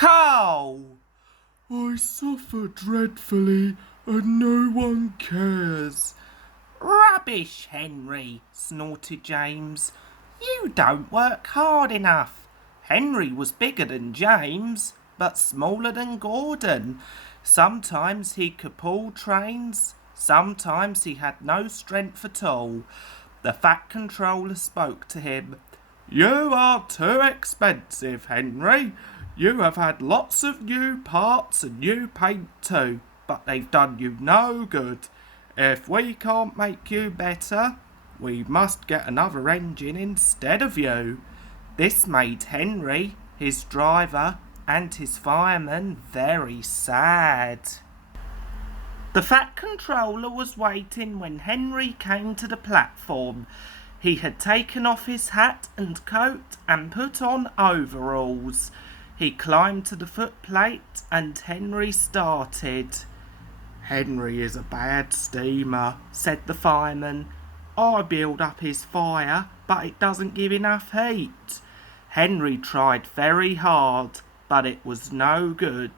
Carl! I suffer dreadfully, and no one cares. Rubbish, Henry, snorted James. You don't work hard enough. Henry was bigger than James, but smaller than Gordon. Sometimes he could pull trains, sometimes he had no strength at all. The Fat Controller spoke to him. You are too expensive, Henry. You have had lots of new parts and new paint too, but they've done you no good. If we can't make you better, we must get another engine instead of you. This made Henry, his driver, and his fireman very sad. The Fat Controller was waiting when Henry came to the platform. He had taken off his hat and coat and put on overalls. He climbed to the footplate and Henry started. Henry is a bad steamer, said the fireman. I build up his fire, but it doesn't give enough heat. Henry tried very hard, but it was no good.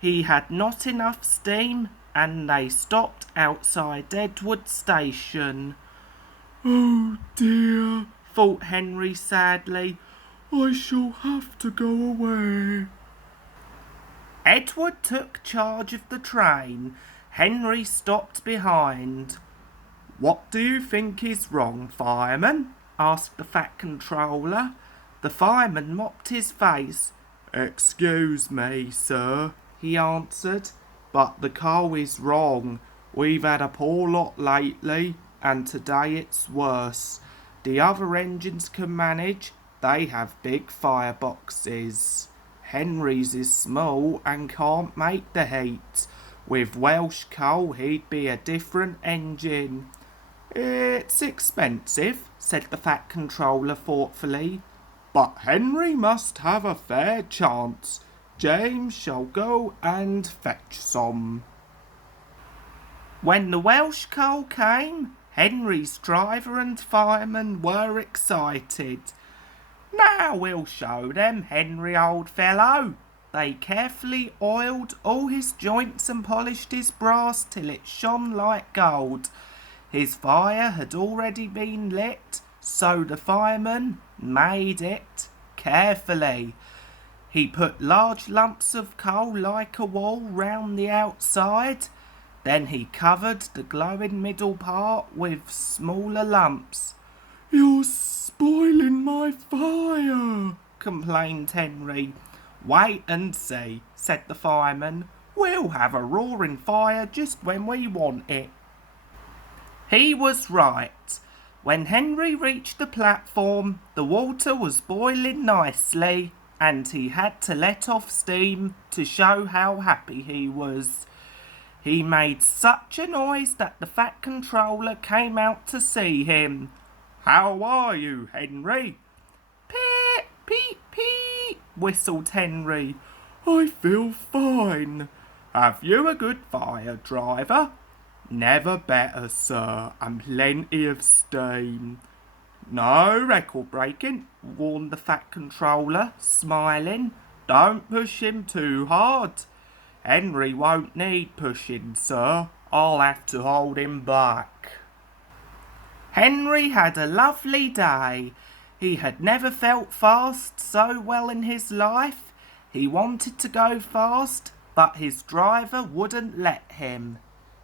He had not enough steam, and they stopped outside Edward Station. Oh dear, thought Henry sadly. I shall have to go away. Edward took charge of the train. Henry stopped behind. What do you think is wrong, fireman? asked the Fat Controller. The fireman mopped his face. Excuse me, sir, he answered, but the coal is wrong. We've had a poor lot lately, and today it's worse. The other engines can manage. They have big fireboxes. Henry's is small and can't make the heat. With Welsh coal, he'd be a different engine. It's expensive, said the Fat Controller thoughtfully. But Henry must have a fair chance. James shall go and fetch some. When the Welsh coal came, Henry's driver and fireman were excited. Now we'll show them, Henry, old fellow. They carefully oiled all his joints and polished his brass till it shone like gold. His fire had already been lit, so the fireman made it carefully. He put large lumps of coal like a wall round the outside. Then he covered the glowing middle part with smaller lumps. You're spoiling my fire, complained Henry. Wait and see, said the fireman. We'll have a roaring fire just when we want it. He was right. When Henry reached the platform, the water was boiling nicely, and he had to let off steam to show how happy he was. He made such a noise that the Fat Controller came out to see him. How are you, Henry? Peep, peep, peep, whistled Henry. I feel fine. Have you a good fire, driver? Never better, sir, and plenty of steam. No record breaking, warned the Fat Controller, smiling. Don't push him too hard. Henry won't need pushing, sir. I'll have to hold him back. Henry had a lovely day. He had never felt fast so well in his life. He wanted to go fast, but his driver wouldn't let him.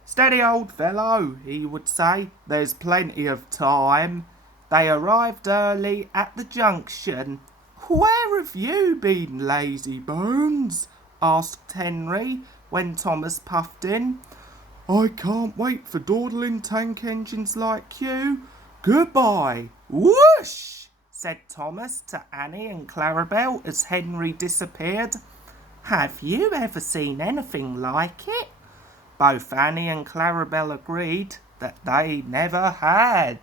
Steady, old fellow, he would say. There's plenty of time. They arrived early at the junction. Where have you been, lazy bones? asked Henry when Thomas puffed in. I can't wait for dawdling tank engines like you. Goodbye. Whoosh, said Thomas to Annie and Clarabelle as Henry disappeared. Have you ever seen anything like it? Both Annie and Clarabelle agreed that they never had.